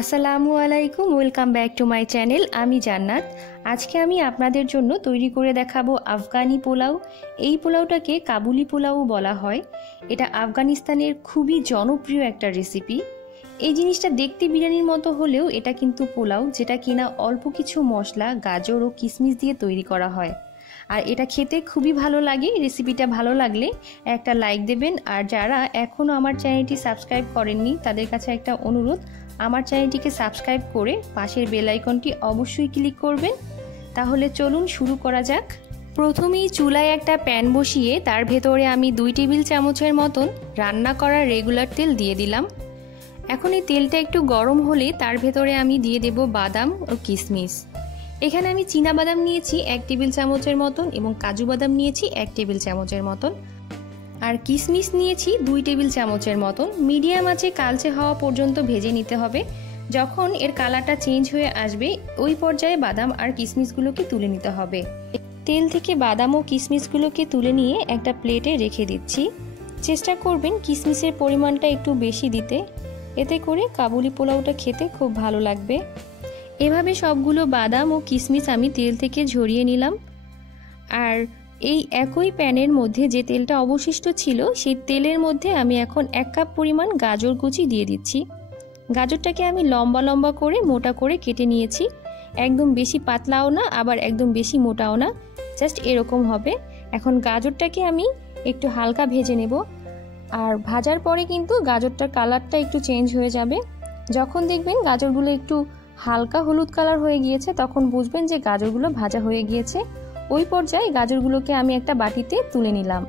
আসসালামু আলাইকুম, welcome back to my channel. আমি জান্নাত। আজকে আমি আপনাদের জন্য তৈরি করে দেখাবো আফগানি পোলাও। এই পোলাওটাকে কাবুলি পোলাও বলা হয়। এটা আফগানিস্তানের খুবই জনপ্রিয় একটা রেসিপি। এই জিনিসটা দেখতে বিরিয়ানির মতো হলেও এটা কিন্তু পোলাও, যেটা কিনা অল্প কিছু মশলা, গাজর ও কিশমিশ দিয়ে তৈরি করা হয়। আর এটা খেতে খুবই ভালো লাগে। রেসিপিটা ভালো লাগলে একটা লাইক দেবেন। আর যারা এখনও আমার চ্যানেলটি সাবস্ক্রাইব করেননি তাদের কাছে একটা অনুরোধ, আমার চ্যানেলটিকে সাবস্ক্রাইব করে পাশের বেল আইকনটি অবশ্যই ক্লিক করবেন। তাহলে চলুন শুরু করা যাক। প্রথমেই চুলায় একটা প্যান বসিয়ে তার ভেতরে আমি 2 টেবিল চামচের মতন রান্না করা রেগুলার তেল দিয়ে দিলাম। এখন এই তেলটা একটু গরম হলে তার ভেতরে আমি দিয়ে দেব বাদাম ও কিশমিশ। এখানে আমি চীনা বাদাম নিয়েছি 1 টেবিল চামচের মতন এবং কাজু বাদাম নিয়েছি 1 টেবিল চামচের মতন, আর কিশমিশ নিয়েছি 2 টেবিল চামচের মতন। মিডিয়াম আঁচে কালচে হওয়া পর্যন্ত ভেজে নিতে হবে। যখন এর কালারটা চেঞ্জ হয়ে আসবে ওই পর্যায়ে বাদাম আর কিশমিশগুলোকে তুলে নিতে হবে। তেল থেকে বাদাম ও কিশমিশগুলোকে তুলে নিয়ে একটা প্লেটে রেখে দিচ্ছি। চেষ্টা করবেন কিশমিশের পরিমাণটা একটু বেশি দিতে, এতে করে কাবুলি পোলাওটা খেতে খুব ভালো লাগবে। এভাবে সবগুলো বাদাম ও কিশমিশ আমি তেল থেকে ঝরিয়ে নিলাম। আর এই একই প্যানের মধ্যে যে তেলটা অবশিষ্ট ছিল সেই তেলের মধ্যে আমি এখন 1 কাপ পরিমাণ গাজর কুচি দিয়ে দিচ্ছি। গাজরটাকে আমি লম্বা লম্বা করে মোটা করে কেটে নিয়েছি। একদম বেশি পাতলাও না, আবার একদম বেশি মোটাও না, জাস্ট এরকম হবে। এখন গাজরটাকে আমি একটু হালকা ভেজে নেব। আর ভাজার পরে কিন্তু গাজরটার কালারটা একটু চেঞ্জ হয়ে যাবে। যখন দেখবেন গাজরগুলো একটু হালকা হলুদ কালার হয়ে গিয়েছে তখন বুঝবেন যে গাজরগুলো ভাজা হয়ে গিয়েছে। ওই পর্যায়ে গাজরগুলোকে আমি একটা বাটিতে তুলে নিলাম।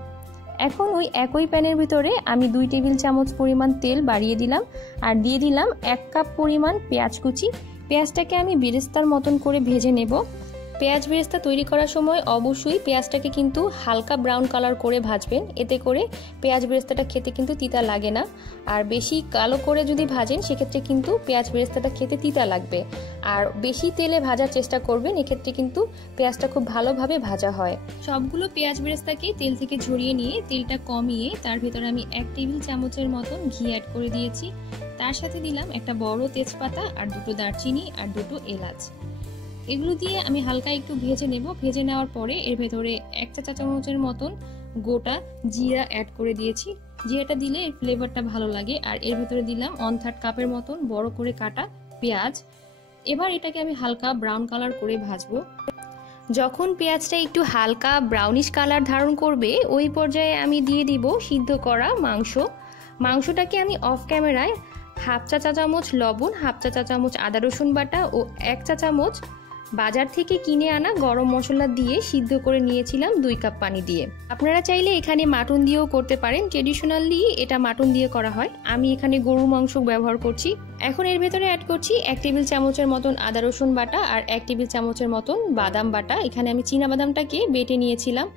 এখন ওই একই প্যানের ভিতরে আমি 2 টেবিল চামচ পরিমাণ তেল বাড়িয়ে দিলাম আর দিয়ে দিলাম 1 কাপ পরিমাণ পেঁয়াজ কুচি। পেঁয়াজটাকে আমি বেরেস্তার মতন করে ভেজে নেব। পেঁয়াজ বেরেস্তা তৈরি করার সময় অবশ্যই পেঁয়াজটাকে কিন্তু হালকা ব্রাউন কালার করে ভাজবেন, এতে করে পেঁয়াজ বেরেস্তাটা খেতে কিন্তু তিতা লাগে না। আর বেশি কালো করে যদি ভাজেন সেক্ষেত্রে কিন্তু পেঁয়াজ বেরেস্তাটা খেতে তিতা লাগবে। আর বেশি তেলে ভাজার চেষ্টা করবেন, এক্ষেত্রে কিন্তু পেঁয়াজটা খুব ভালোভাবে ভাজা হয়। সবগুলো পেঁয়াজ বেরেস্তাকে তেল থেকে ঝরিয়ে নিয়ে তেলটা কমিয়ে তার ভেতরে আমি 1 টেবিল চামচের মতন ঘি অ্যাড করে দিয়েছি। তার সাথে দিলাম একটা বড় তেজপাতা আর 2টো দারচিনি আর 2টো এলাচ। এগুলো দিয়ে আমি হালকা একটু ভেজে নেব। ভেজে নেওয়ার পরে এর ভেতরে 1 চা চামচের মতন গোটা জিরা অ্যাড করে দিয়েছি। জিরাটা দিলে এর ফ্লেভারটা ভালো লাগে। আর এর ভেতরে দিলাম 1/3 কাপের মতন বড় করে কাটা পেঁয়াজ। এবার এটাকে আমি হালকা ব্রাউন কালার করে ভাজবো। যখন পেঁয়াজটা একটু হালকা ব্রাউনিশ কালার ধারণ করবে ওই পর্যায়ে আমি দিয়ে দিব সিদ্ধ করা মাংস। মাংসটাকে আমি অফ ক্যামেরায় 1/2 চা চামচ লবণ, 1/2 চা চামচ আদা রসুন বাটা ও 1 চা চামচ বাজার থেকে কিনে আনা গরম মশলা দিয়ে সিদ্ধ করে নিয়েছিলাম 2 কাপ পানি দিয়ে। আপনারা চাইলে এখানে মাটন দিয়েও করতে পারেন। ট্রেডিশনালি এটা মাটন দিয়ে করা হয়, আমি এখানে গরু মাংস ব্যবহার করছি। এখন এর ভেতরে অ্যাড করছি 1 টেবিল চামচের মতন আদা রসুন বাটা আর 1 টেবিল চামচের মতন বাদাম বাটা। এখানে আমি চীনা বাদামটাকে বেটে নিয়েছিলাম।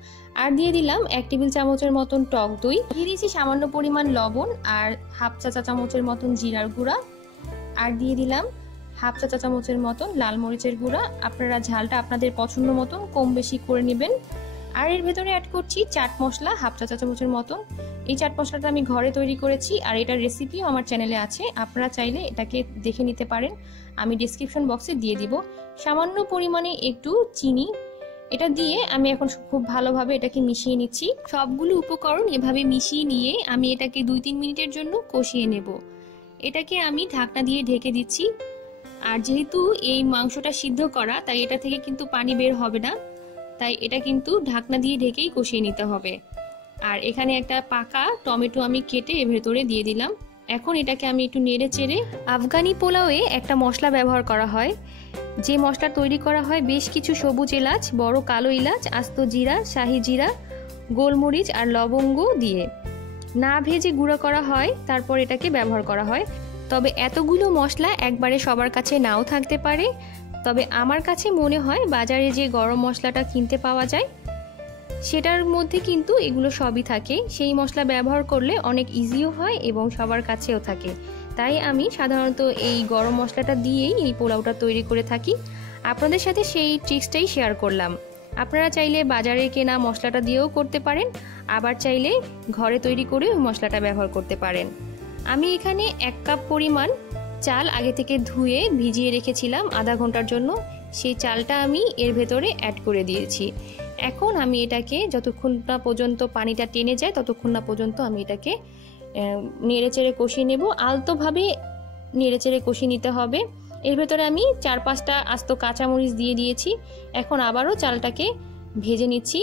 আর দিয়ে দিলাম 1 টেবিল চামচের মতন টক দই, দিয়ে দিয়েছি সামান্য পরিমাণ লবণ আর 1/2 চা চামচের মতন জিরার গুঁড়া, আর দিয়ে দিলাম 1/2 চা চামচের মতন লাল মরিচের গুঁড়া। আপনারা ঝালটা আপনাদের পছন্দ মতন কম বেশি করে নেবেন। আর এর ভেতরে অ্যাড করছি চাট মশলা 1/2 চা চামচের মতন। এই চাট মশলাটা আমি ঘরে তৈরি করেছি আর এটার রেসিপিও আমার চ্যানেলে আছে, আপনারা চাইলে এটাকে দেখে নিতে পারেন, আমি ডেসক্রিপশন বক্সে দিয়ে দিব। সামান্য পরিমাণে একটু চিনি, এটা দিয়ে আমি এখন খুব ভালোভাবে এটাকে মিশিয়ে নিচ্ছি। সবগুলো উপকরণ এভাবে মিশিয়ে নিয়ে আমি এটাকে 2-3 মিনিটের জন্য কষিয়ে নেব। এটাকে আমি ঢাকনা দিয়ে ঢেকে দিচ্ছি। আর যেহেতু এই মাংসটা সিদ্ধ করা তাই এটা থেকে কিন্তু পানি বের হবে না, তাই এটা কিন্তু ঢাকনা দিয়ে ঢেকেই কষিয়ে নিতে হবে। আর এখানে একটা পাকা টমেটো আমি কেটে এর ভেতরে দিয়ে দিলাম। এখন এটাকে আমি একটু নেড়ে চেড়ে, আফগানি পোলাওয়ে একটা মশলা ব্যবহার করা হয়, যে মশলা তৈরি করা হয় বেশ কিছু সবুজ এলাচ, বড় কালো এলাচ, আস্ত জিরা, শাহি জিরা, গোলমরিচ আর লবঙ্গ দিয়ে না ভেজে গুঁড়ো করা হয়, তারপর এটাকে ব্যবহার করা হয়। তবে এতগুলো মশলা একবারে সবার কাছে নাও থাকতে পারে, তবে আমার কাছে মনে হয় বাজারে যে গরম মশলাটা কিনতে পাওয়া যায় সেটার মধ্যে কিন্তু এগুলো সবই থাকে। সেই মশলা ব্যবহার করলে অনেক ইজিও হয় এবং সবার কাছেও থাকে। তাই আমি সাধারণত এই গরম মশলাটা দিয়েই এই পোলাওটা তৈরি করে থাকি। আপনাদের সাথে সেই ট্রিক্সটাই শেয়ার করলাম। আপনারা চাইলে বাজারে কেনা মশলাটা দিয়েও করতে পারেন, আবার চাইলে ঘরে তৈরি করে ওই মশলাটা ব্যবহার করতে পারেন। আমি এখানে 1 কাপ পরিমাণ চাল আগে থেকে ধুয়ে ভিজিয়ে রেখেছিলাম আধা ঘন্টার জন্য, সেই চালটা আমি এর ভেতরে অ্যাড করে দিয়েছি। এখন আমি এটাকে যতক্ষণ না পর্যন্ত পানিটা টেনে যায় ততক্ষণ না পর্যন্ত আমি এটাকে নেড়েচেড়ে কষিয়ে নেব। আলতোভাবে নেড়েচেড়ে কষিয়ে নিতে হবে। এর ভেতরে আমি 4-5টা আস্ত কাঁচামরিচ দিয়ে দিয়েছি। এখন আবারও চালটাকে ভেজে নিচ্ছি।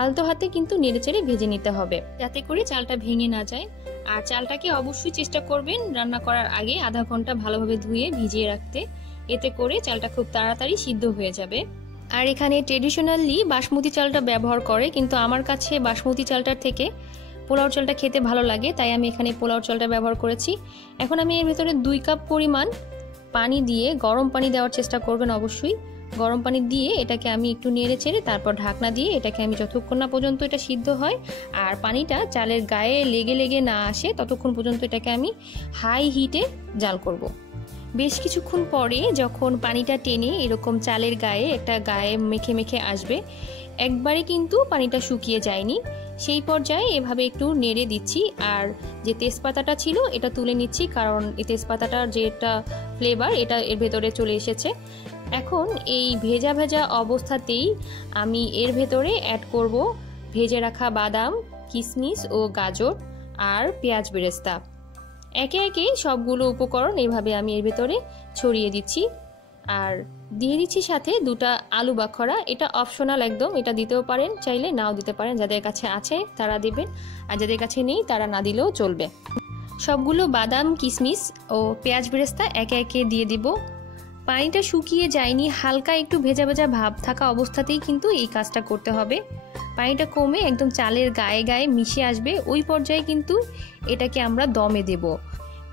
আলতো হাতে কিন্তু নেড়েচেড়ে ভেজে নিতে হবে যাতে করে চালটা ভেঙে না যায়। আর চালটাকে অবশ্যই চেষ্টা করবেন রান্না করার আগে আধা ঘন্টা ভালোভাবে ধুয়ে ভিজিয়ে রাখতে, এতে করে চালটা খুব তাড়াতাড়ি সিদ্ধ হয়ে যাবে। আর এখানে ট্রেডিশনালি বাসমতি চালটা ব্যবহার করে, কিন্তু আমার কাছে বাসমতি চালটার থেকে পোলাও চালটা খেতে ভালো লাগে, তাই আমি এখানে পোলাও চালটা ব্যবহার করেছি। এখন আমি এর ভেতরে 2 কাপ পরিমাণ পানি দিয়ে, গরম পানি দেওয়ার চেষ্টা করবেন অবশ্যই। গরম পানি দিয়ে এটাকে আমি একটু নেড়ে চেড়ে তারপর ঢাকনা দিয়ে এটাকে আমি যতক্ষণ না পর্যন্ত এটা সিদ্ধ হয় আর পানিটা চালের গায়ে লেগে লেগে না আসে ততক্ষণ পর্যন্ত এটাকে আমি হাই হিটে জাল করব। বেশ কিছুক্ষণ পরে যখন পানিটা টেনে এরকম চালের গায়ে একটা গায়ে মেখে মেখে আসবে, একবারে কিন্তু পানিটা শুকিয়ে যায়নি, সেই পর্যায়ে এভাবে একটু নেড়ে দিচ্ছি। আর যে তেজপাতাটা ছিল এটা তুলে নিচ্ছি, কারণ এই তেজপাতাটার যেটা ফ্লেভার এটা এর ভেতরে চলে এসেছে। এখন এই ভেজা ভেজা অবস্থাতেই আমি এর ভেতরে অ্যাড করব ভেজে রাখা বাদাম, কিশমিশ ও গাজর আর পেঁয়াজ বেরেস্তা। একে একে সবগুলো উপকরণ এইভাবে আমি এর ভেতরে ছড়িয়ে দিচ্ছি। আর দিয়ে দিচ্ছি সাথে 2টা আলু বাখরা। এটা অপশনাল একদম, এটা দিতেও পারেন, চাইলে নাও দিতে পারেন। যাদের কাছে আছে তারা দেবেন, আর যাদের কাছে নেই তারা না দিলেও চলবে। সবগুলো বাদাম, কিশমিশ ও পেঁয়াজ বেরেস্তা একে একে দিয়ে দিব। পানিটা শুকিয়ে যায়নি, হালকা একটু ভেজা ভেজা ভাব থাকা অবস্থাতেই কিন্তু এই কাজটা করতে হবে। পানিটা কমে একদম চালের গায়ে গায়ে মিশে আসবে, ওই পর্যায়ে কিন্তু এটাকে আমরা দমে দেব।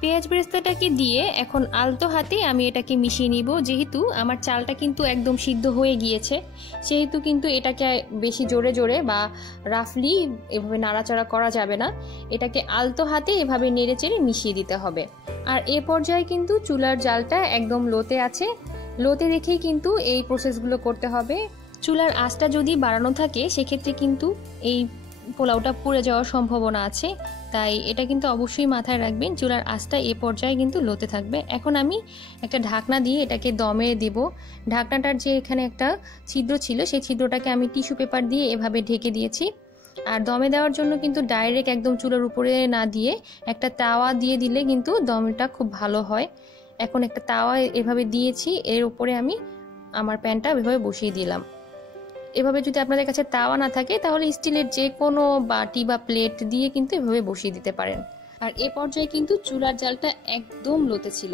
পেঁয়াজ বেরেস্তাটাকে দিয়ে এখন আলতো হাতে আমি এটাকে মিশিয়ে নিব। যেহেতু আমার চালটা কিন্তু একদম সিদ্ধ হয়ে গিয়েছে, সেহেতু কিন্তু এটাকে বেশি জোরে জোরে বা রাফলি এভাবে নাড়াচাড়া করা যাবে না। এটাকে আলতো হাতে এভাবে নেড়েচেড়ে মিশিয়ে দিতে হবে। আর এ পর্যায়ে কিন্তু চুলার জালটা একদম লোতে আছে, লোতে রেখেই কিন্তু এই প্রসেসগুলো করতে হবে। চুলার আঁচটা যদি বাড়ানো থাকে সেক্ষেত্রে কিন্তু এই পোলাওটা পুড়ে যাওয়ার সম্ভাবনা আছে, তাই এটা কিন্তু অবশ্যই মাথায় রাখবেন। চুলার আঁচটা এ পর্যায়ে কিন্তু লোতে থাকবে। এখন আমি একটা ঢাকনা দিয়ে এটাকে দমে দেব। ঢাকনাটার যে এখানে একটা ছিদ্র ছিল সেই ছিদ্রটাকে আমি টিস্যু পেপার দিয়ে এভাবে ঢেকে দিয়েছি। আর দমে দেওয়ার জন্য কিন্তু ডাইরেক্ট একদম চুলার উপরে না দিয়ে একটা তাওয়া দিয়ে দিলে কিন্তু দমটা খুব ভালো হয়। এখন একটা তাওয়া এভাবে দিয়েছি, এর উপরে আমি আমার প্যানটা এভাবে বসিয়ে দিলাম। এভাবে যদি আপনাদের কাছে তাওয়া না থাকে তাহলে স্টিলের যে কোনো বাটি বা প্লেট দিয়ে কিন্তু এভাবে বসিয়ে দিতে পারেন। আর এ পর্যায়ে কিন্তু চুলার জালটা একদম লোতে ছিল।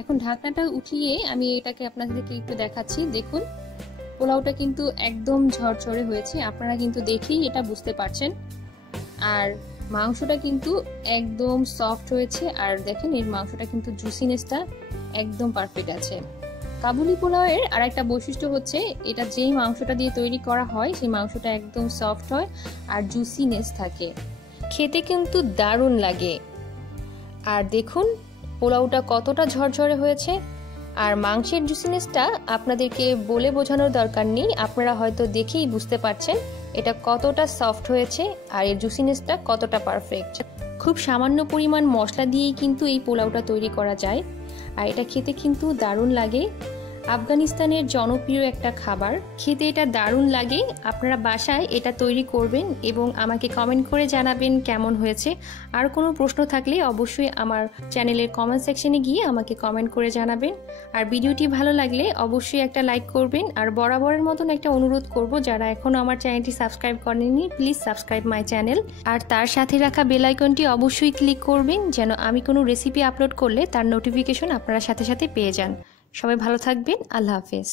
এখন ঢাকনাটা উঠিয়ে আমি এটাকে আপনাদেরকে একটু দেখাচ্ছি। দেখুন পোলাওটা কিন্তু একদম ঝরঝরে হয়েছে, আপনারা কিন্তু দেখেই এটা বুঝতে পারছেন। আর মাংসটা কিন্তু একদম সফট হয়েছে, আর দেখেন এর মাংসটা কিন্তু জুসিনেসটা একদম পারফেক্ট আছে। কাবুলি পোলাওয়ের আর একটা বৈশিষ্ট্য হচ্ছে এটা যেই মাংসটা দিয়ে তৈরি করা হয় সেই মাংসটা একদম সফট হয় আর জুসিনেস থাকে, খেতে কিন্তু দারুণ লাগে। আর দেখুন পোলাওটা কতটা ঝরঝরে হয়েছে। আর মাংসের জুসিনেসটা আপনাদেরকে বলে বোঝানোর দরকার নেই, আপনারা হয়তো দেখেই বুঝতে পারছেন এটা কতটা সফট হয়েছে আর এর জুসিনেসটা কতটা পারফেক্ট। খুব সামান্য পরিমাণ মশলা দিয়েই কিন্তু এই পোলাওটা তৈরি করা যায়, আর এটা খেতে কিন্তু দারুণ লাগে। আফগানিস্তানের জনপ্রিয় একটা খাবার, খেতে এটা দারুণ লাগে। আপনারা বাসায় এটা তৈরি করবেন এবং আমাকে কমেন্ট করে জানাবেন কেমন হয়েছে। আর কোনো প্রশ্ন থাকলে অবশ্যই আমার চ্যানেলের কমেন্ট সেকশনে গিয়ে আমাকে কমেন্ট করে জানাবেন। আর ভিডিওটি ভালো লাগলে অবশ্যই একটা লাইক করবেন। আর বরাবরের মতন একটা অনুরোধ করব, যারা এখনও আমার চ্যানেলটি সাবস্ক্রাইব করেননি প্লিজ সাবস্ক্রাইব মাই চ্যানেল। আর তার সাথে রাখা বেল আইকনটি অবশ্যই ক্লিক করবেন যেন আমি কোনো রেসিপি আপলোড করলে তার নোটিফিকেশন আপনারা সাথে সাথে পেয়ে যান। সবাই ভালো থাকবেন, আল্লাহ হাফেজ।